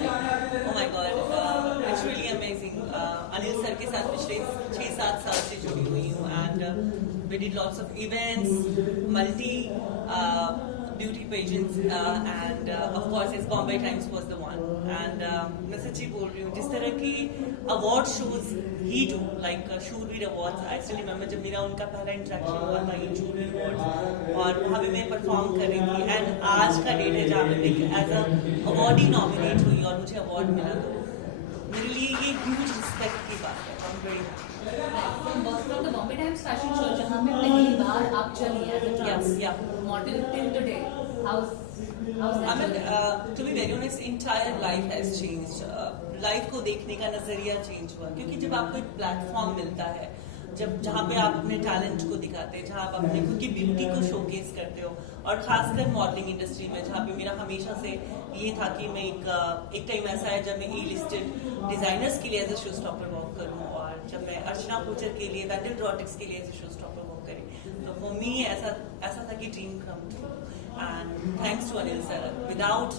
Oh my God, it's really amazing. Anil sir के साथ पिछले 6-7 साल से जुड़ी हुई हूँ and we did lots of events, multi beauty pageants and of course it's Bombay Times was the one and मैं सच्ची बोल रही हूँ जिस तरह की award shows he do like शूरवीर awards I still remember जब मेरा उनका पहला इंटरेक्शन हुआ था इन शूरवीर awards और वहाँ पे मैं परफॉर्म कर रही थी एंड आज का डेट है जहाँ मैं एज अ अवार्डी नॉमिनेट हुई और मुझे अवार्ड मिला तो मेरे लिए ये ह्यूज रिस्पेक्ट की बात है I'm very from the Bombay Times fashion show जहाँ पे पहली बार आप चली as a trans model till today how's I mean, to be very honest, entire life has changed. Life को देखने का नजरिया चेंज हुआ क्योंकि जब आपको एक प्लेटफॉर्म मिलता है जब जहाँ पे आप अपने टैलेंट को दिखाते हैं जहाँ आप अपने खुद की ब्यूटी को शोकेस करते हो और खासकर मॉडलिंग इंडस्ट्री में जहाँ पे मेरा हमेशा से ये था कि मैं एक टाइम ऐसा है जब मैं ई लिस्टेड डिजाइनर्स के लिए as a show stopper work करूँ और जब मैं अर्चना कोचर के लिए वैंडल ड्रॉटिक्स के लिए as a show stopper work करी तो फॉर मी ऐसा था कि dream come true and thanks to Anil sir without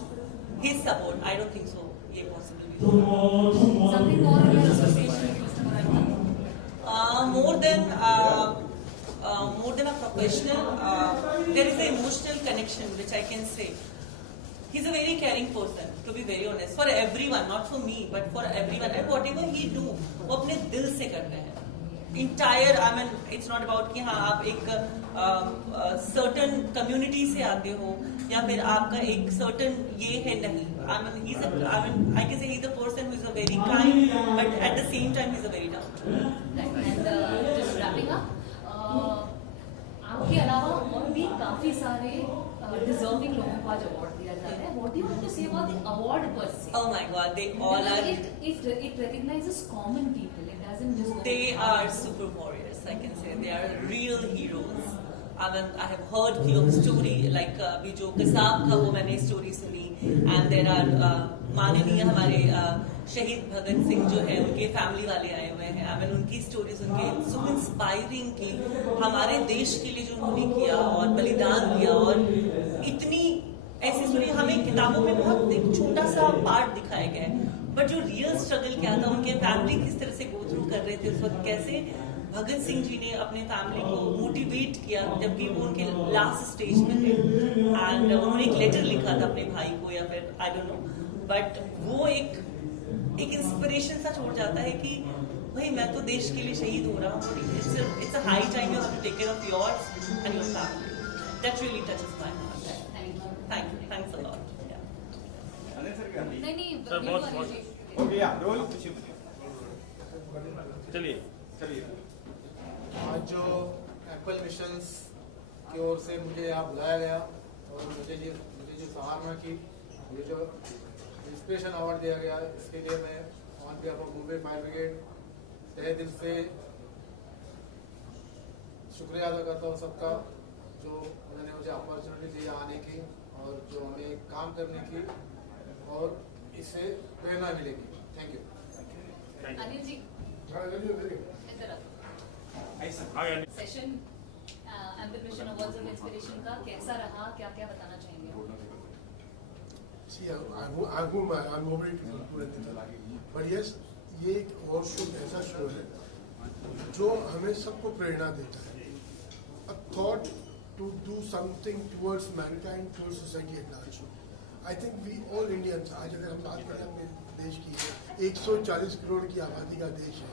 his support I don't think so ये possible something more in your association with Mr. Marathi? More than a professional, there is an emotional connection which I can say. He's a very caring person, to be very honest, for everyone, not for me, but for everyone. And whatever he do, वो अपने दिल से करते हैं. Entire, I mean, it's not about कि हाँ आप एक certain community से आते हो या फिर आपका एक certain ये है नहीं. I mean, I can say he's a person who is a very kind, but at the same time he's a very down to earth. And just wrapping up, आपके अलावा और भी काफी सारे deserving लोगों को आज award दिया जा रहा है. What do you want to say about the award per se? Oh my God, they all are. It recognizes common people. It doesn't just go. They are super warriors. I can say they are real heroes. I mean, I have heard few of story like अभी जो कसाब का वो मैंने story सुनी and there are माननीय हमारे शहीद भगत सिंह जो है उनके फैमिली वाले आए हुए हैं I mean, उनकी स्टोरीज उनके so इंस्पायरिंग की हमारे देश के लिए जो उन्होंने किया और बलिदान दिया और इतनी ऐसी स्टोरी हमें किताबों में बहुत एक छोटा सा पार्ट दिखाया गया है बट जो रियल स्ट्रगल क्या था उनके फैमिली किस तरह से गो थ्रू कर रहे थे उस वक्त कैसे भगत सिंह जी ने अपने फैमिली को मोटिवेट किया जबकि वो उनके लास्ट स्टेज में थे एंड उन्होंने एक लेटर लिखा था अपने भाई को या फिर आई डोंट नो बट वो एक इंस्पिरेशन सा छोड़ जाता है कि भाई मैं तो देश के लिए शहीद हो रहा हूँ it's a high time you have to take care of yours and your family that really touches my heart thanks a lot नहीं हो गया रोल चलिए आज जो एप्पल मिशंस की ओर से मुझे यहाँ बुलाया गया और मुझे जो सराहना की मुझे जो इंस्पिरेशन अवार्ड दिया गया इसके लिए मैं on behalf of Mumbai fire brigade तहे दिल से शुक्रिया अदा करता हूँ सबका जो उन्होंने मुझे अपॉर्चुनिटी दी आने की और जो हमें काम करने की और इससे प्रेरणा मिलेगी. Thank you. Anil ji session ambition awards of inspiration का कैसा रहा क्या क्या बताना चाहेंगे? See, I'm over it. But yes, ये एक और शो ऐसा शो है जो हमें सबको प्रेरणा देता है. A thought to do something towards mankind, towards society at large. I think we all Indians, आज अगर हम बात करें अपने देश की 140 करोड़ की आबादी का देश है.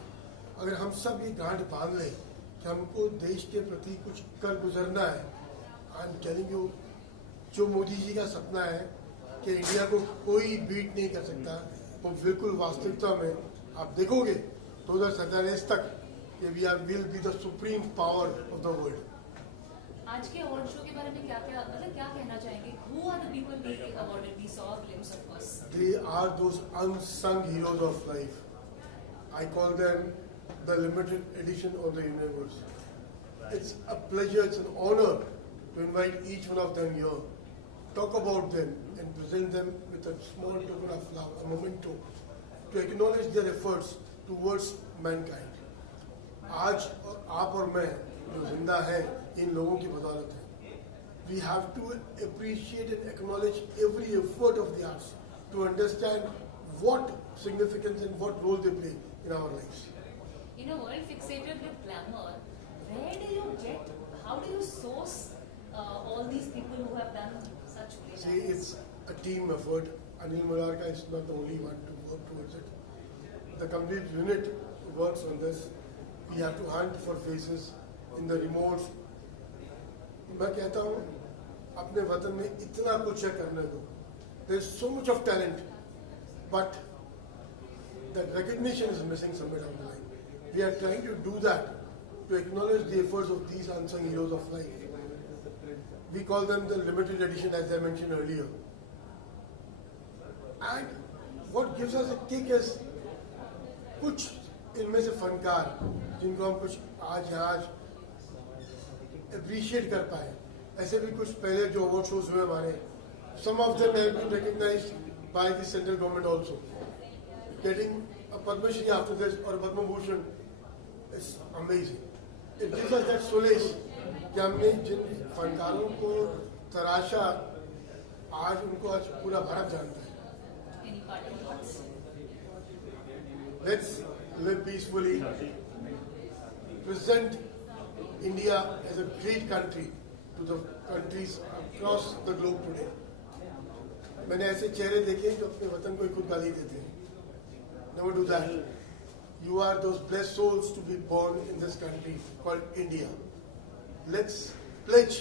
अगर हम सब ये गांठ बांध लें कि हमको देश के प्रति कुछ कर गुजरना है, आई एम टेलिंग यू, जो मोदी जी का सपना है कि इंडिया को कोई बीट नहीं कर सकता, वो बिल्कुल वास्तविकता में आप देखोगे 2047 तक कि we are will be the supreme power of the world. आज के अवार्ड शो के बारे में क्या कहना चाहेंगे? Who are the people being awarded? We saw a glimpse of us. They are those unsung heroes of life. I call them the limited edition of the universe. It's a pleasure, it's an honor to invite each one of them here, talk about them and present them with a small token of love, a memento, to acknowledge their efforts towards mankind. आज आप और मैं जो जिंदा हैं इन लोगों की बदौलत है. We have to appreciate and acknowledge every effort of theirs to understand what significance and what role they play in our lives. In a world fixated with glamour, where do you get, how do you source all these people who have done such great See, acts? it's a team effort. Anil Murarka is not the only one to work towards it. The complete unit works on this. We have to hunt for faces in the remotes. मैं कहता हूँ अपने वतन में इतना कुछ है करने दो. There is so much of talent, but the recognition is missing somewhere down the line. We are trying to do that to acknowledge the efforts of these unsung heroes of life. We call them the limited edition, as I mentioned earlier. And what gives us a kick is कुछ इनमें से फनकार जिनको हम कुछ आज यहाँ appreciate कर पाए. ऐसे भी कुछ पहले जो अवार्ड शोज हुए हमारे, some of them have been recognized by the central government also. Getting a Padma Shri after this or a Padma Bhushan is amazing. It gives us that solace कि हमने जिन फनकारों को तराशा, आज उनको आज पूरा भारत जानता है. Any parting thoughts? Let's live peacefully. Present India as a great country to the countries across the globe today. मैंने ऐसे चेहरे देखे जो अपने वतन को खुद गाली देते हैं. Never do that. You are those blessed souls to be born in this country called India. Let's pledge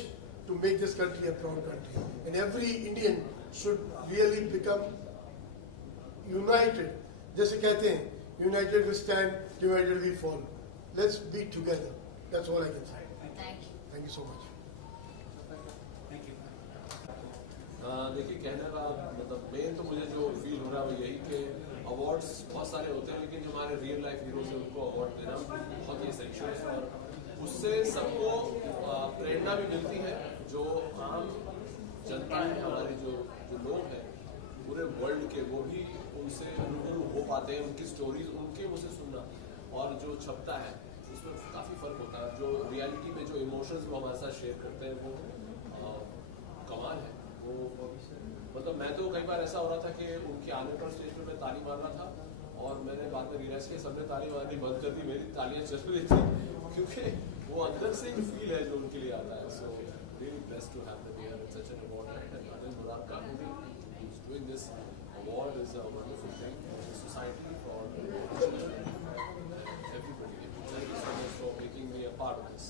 to make this country a proud country. And every Indian should really become united. जैसे कहते हैं, united we stand, divided we fall. Let's be together. That's all I can say. Thank you. Thank you so much. देखिए कहने का मतलब main तो मुझे जो फील हो रहा है वो यही कि अवार्ड्स बहुत सारे होते हैं, लेकिन जो हमारे रियल लाइफ हीरोज हैं उनको अवार्ड देना बहुत ही एसेंशियल है और उससे सबको प्रेरणा भी मिलती है. जो आम जनता है, हमारे जो लोग हैं पूरे वर्ल्ड के, वो भी उनसे रूबरू हो पाते हैं. उनकी स्टोरीज उनके मुझसे सुनना और जो छपता है उसमें काफ़ी फ़र्क होता है. जो रियलिटी में जो इमोशंस वो हमारे साथ शेयर करते हैं वो कमाल है. वो मतलब मैं तो कई बार ऐसा हो रहा था कि उनके आने पर स्टेज पे मैं ताली मार रहा था और मैंने बाद में रियलाइज किया सबने ताली मारनी बंद कर दी, मेरी तालियां चल रही थी क्योंकि वो अंदर से एक फील है जो उनके लिए आता है. So really blessed to have them here in such an award night. And Anil Murarka doing this award is a wonderful thing for the society, for everybody. Thank you so much for making me a part of this.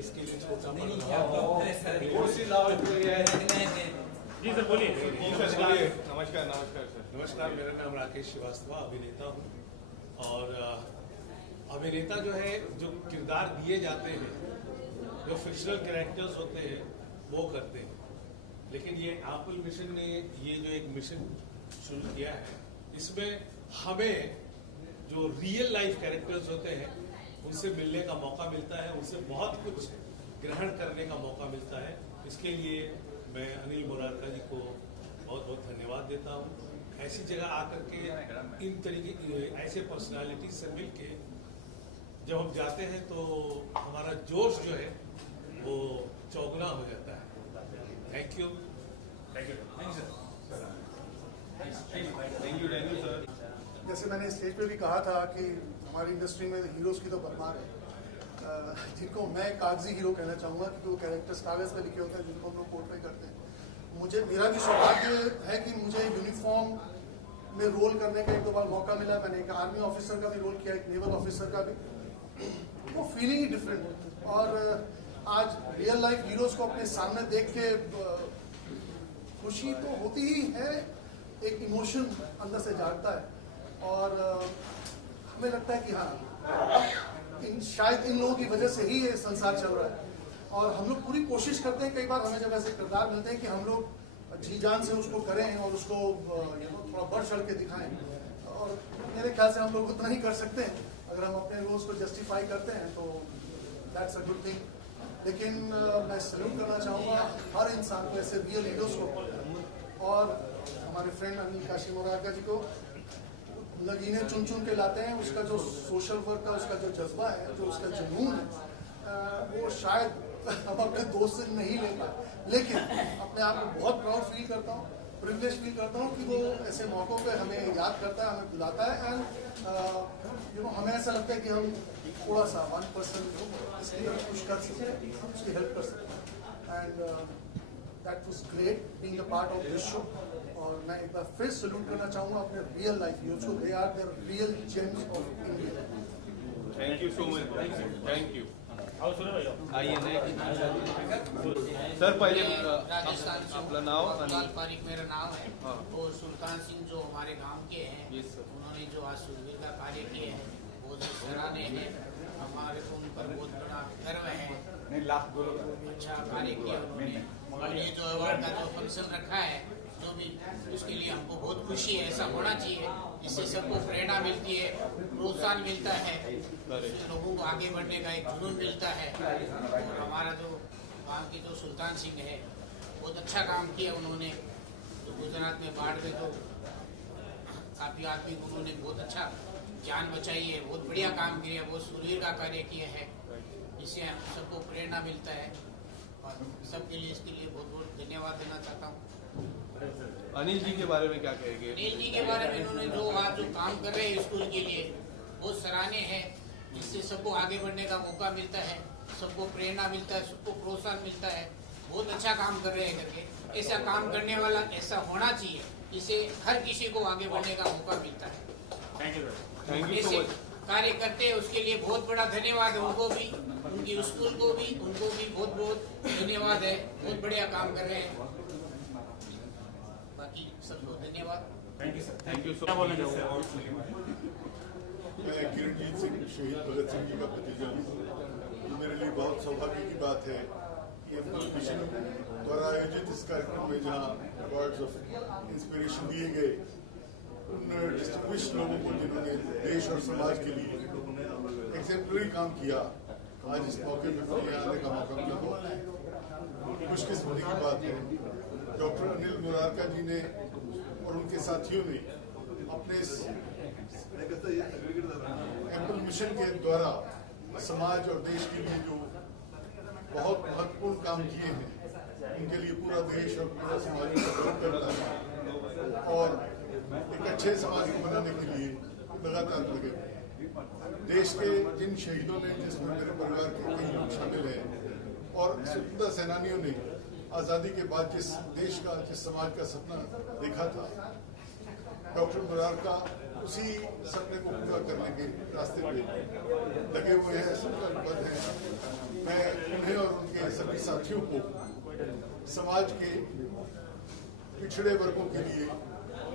इसके लिए छोटा जी sir बोलिए. नमस्कार. नमस्कार, मेरा नाम राकेश श्रीवास्तव, अभिनेता हूँ. और अभिनेता जो है, जो किरदार दिए जाते हैं, जो फिक्शनल कैरेक्टर्स होते हैं वो करते हैं. लेकिन ये एप्पल मिशन ने ये जो एक मिशन शुरू किया है, इसमें हमें जो रियल लाइफ कैरेक्टर्स होते हैं उनसे मिलने का मौका मिलता है, उनसे बहुत कुछ ग्रहण करने का मौका मिलता है. इसके लिए मैं अनिल मुरारका जी को बहुत बहुत धन्यवाद देता हूँ. ऐसी जगह आकर के इन तरीके ऐसे पर्सनालिटी से मिल के जब हम जाते हैं तो हमारा जोश जो है वो चौगुना हो जाता है. Thank you. जैसे मैंने स्टेज पे भी कहा था कि हमारी इंडस्ट्री में हीरोज की तो भरमार है, जिनको मैं कागजी हीरो कहना चाहूँगा क्योंकि वो कैरेक्टर्स कागज पे लिखे होते हैं जिनको हम लोग पोर्ट्रे करते हैं. मेरा भी सौभाग्य है कि मुझे यूनिफॉर्म में रोल करने का एक दो बार मौका मिला. मैंने एक आर्मी ऑफिसर का भी रोल किया, एक नेवल ऑफिसर का भी. वो फीलिंग ही डिफरेंट है. और आज रियल लाइफ हीरोज को अपने सामने देख के खुशी तो होती ही है, एक इमोशन अंदर से जागता है. और हमें लगता है कि हाँ, शायद इन लोगों की वजह से ही ये संसार चल रहा है. और हम लोग पूरी कोशिश करते हैं, कई बार हमें जब ऐसे किरदार मिलते हैं कि हम लोग जी जान से उसको करें और उसको थोड़ा बढ़ चढ़ के दिखाएं. और मेरे ख्याल से हम लोग उतना ही कर सकते हैं. अगर हम अपने रोल्स को जस्टिफाई करते हैं तो दैट्स अ गुड थिंग. लेकिन मैं सैल्यूट करना चाहूँगा हर इंसान को, ऐसे रियल हीरोज को, और हमारे फ्रेंड अनिल काशी मुरारका जी को. नगीने चुन चुन के लाते हैं. उसका जो सोशल वर्क का उसका जो जज्बा है, जो उसका जुनून है, वो शायद हम अपने दोस्त से नहीं ले पाए, लेकिन अपने आप को बहुत प्राउड फील करता हूँ, प्रिविलेज फील करता हूँ कि वो ऐसे मौक़ों पे हमें याद करता है, हमें बुलाता है एंड हमें ऐसा लगता है कि हम थोड़ा सा 1% इसके लिए कुछ कर सकते हैं, उसकी हेल्प कर सकते हैं and that was great being a part of this show. और मैं एक बार फिर सैल्यूट करना चाहूँगा अपने रियल लाइफ हीरोज को, they are the real gems of India. Thank you so much, thank you. आइए सर, पहले राजस्थान से अपना नाम लाल पारिक मेरा नाम है और सुल्तान सिंह जो हमारे गांव के हैं, उन्होंने जो आज सुरवीर का कार्य किए हैं वो सराहनीय है, हमारे को उन पर बहुत बड़ा गर्व है। अच्छा कार्य किया उन्होंने और ये जो अवार्ड का जो फंक्शन रखा है जो भी, उसके लिए हमको बहुत खुशी है। ऐसा होना चाहिए, इससे सबको प्रेरणा मिलती है, प्रोत्साहन मिलता है, लोगों को आगे बढ़ने का एक जुनून मिलता है। और हमारा जो गाँव के जो सुल्तान सिंह है बहुत अच्छा काम किया उन्होंने, तो गुजरात में बाढ़ में तो काफी आदमी को उन्होंने बहुत अच्छा जान बचाई है, बहुत बढ़िया काम किया, बहुत सुरवीर का कार्य किया है, इससे सबको प्रेरणा मिलता है और सबके लिए इसके लिए बहुत बहुत धन्यवाद देना चाहता हूँ। अनिल जी के बारे में क्या कहेंगे? अनिल जी के बारे में इन्होंने जो आज जो काम कर रहे हैं स्कूल के लिए बहुत सराहनीय है, जिससे सबको आगे बढ़ने का मौका मिलता है, सबको प्रेरणा मिलता है, सबको प्रोत्साहन मिलता है। बहुत अच्छा काम कर रहे हैं करके, ऐसा काम करने वाला ऐसा होना चाहिए, इससे हर किसी को आगे बढ़ने का मौका मिलता है। Thank you so much. कार्य करते हैं उसके लिए बहुत बड़ा धन्यवाद है उनको भी, उनकी स्कूल को भी, उनको भी बहुत बहुत धन्यवाद है, बहुत बढ़िया काम कर रहे हैं। बाकी सबको धन्यवाद। Thank you so much. मैं किरणजीत सिंह शहीद भगत सिंह जी का भतीजा हूँ। मेरे लिए बहुत सौभाग्य की बात है कि एम्पल मिशन द्वारा आयोजित इस कार्यक्रम में जहाँ अवार्ड्स ऑफ इंस्पिरेशन दिए गए उन डिस्टिंग्विश्ड लोगों को जिन्होंने देश और समाज के लिए एग्जेम्पलरी काम किया, आज इस मौके पर मुझे आने का मौका मिला। बहुत खुशकिस्मती की बात है। डॉक्टर अनिल मुरारका जी ने और उनके साथियों ने अपने इस एम्पल मिशन के द्वारा समाज और देश के लिए जो बहुत महत्वपूर्ण काम किए हैं, उनके लिए पूरा देश और पूरा समाज सपोर्ट करता है और एक अच्छे समाज को बनाने के लिए लगातार लगे। देश के जिन शहीदों ने, जिसमें मेरे परिवार के कई लोग शामिल हैं और स्वतंत्रता सेनानियों ने आज़ादी के बाद जिस देश का, जिस समाज का सपना देखा था, डॉक्टर मुरारका उसी सपने को पूरा करने के रास्ते पे लगे हुए हैं, संकल्पबद्ध हैं। मैं उन्हें और उनके सभी साथियों को समाज के पिछड़े वर्गों के लिए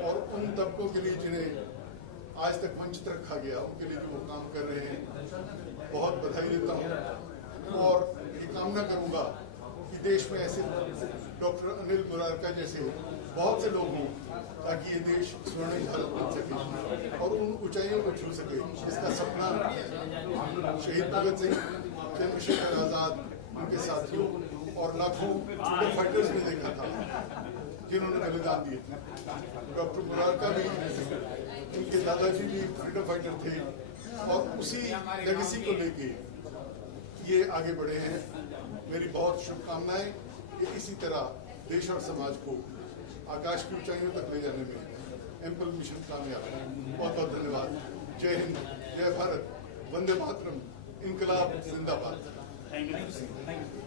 और उन तबकों के लिए जिन्हें आज तक वंचित रखा गया, उनके लिए जो वो काम कर रहे हैं, बहुत बधाई देता हूँ और ये कामना करूँगा कि देश में ऐसे डॉक्टर अनिल मुरारका जैसे बहुत से लोग हों ताकि ये देश स्वर्णिम भारत बन सके और उन ऊंचाइयों को छू सके जिसका सपना शहीद भगत सिंह, चंद्रशेखर आजाद, उनके साथियों और लाखों फ्रीडम फाइटर्स ने देखा था जिन्होंने बलिदान दिए थे। डॉक्टर मुरारका भी, उनके दादाजी भी फ्रीडम फाइटर थे और उसी लेगेसी को लेके ये आगे बढ़े हैं। मेरी बहुत शुभकामनाएं कि इसी तरह देश और समाज को आकाश की ऊंचाइयों तक ले जाने में एम्पल मिशन कामयाब है। बहुत बहुत धन्यवाद। जय हिंद, जय भारत, वंदे मातरम, इनकलाब जिंदाबाद। Thank you.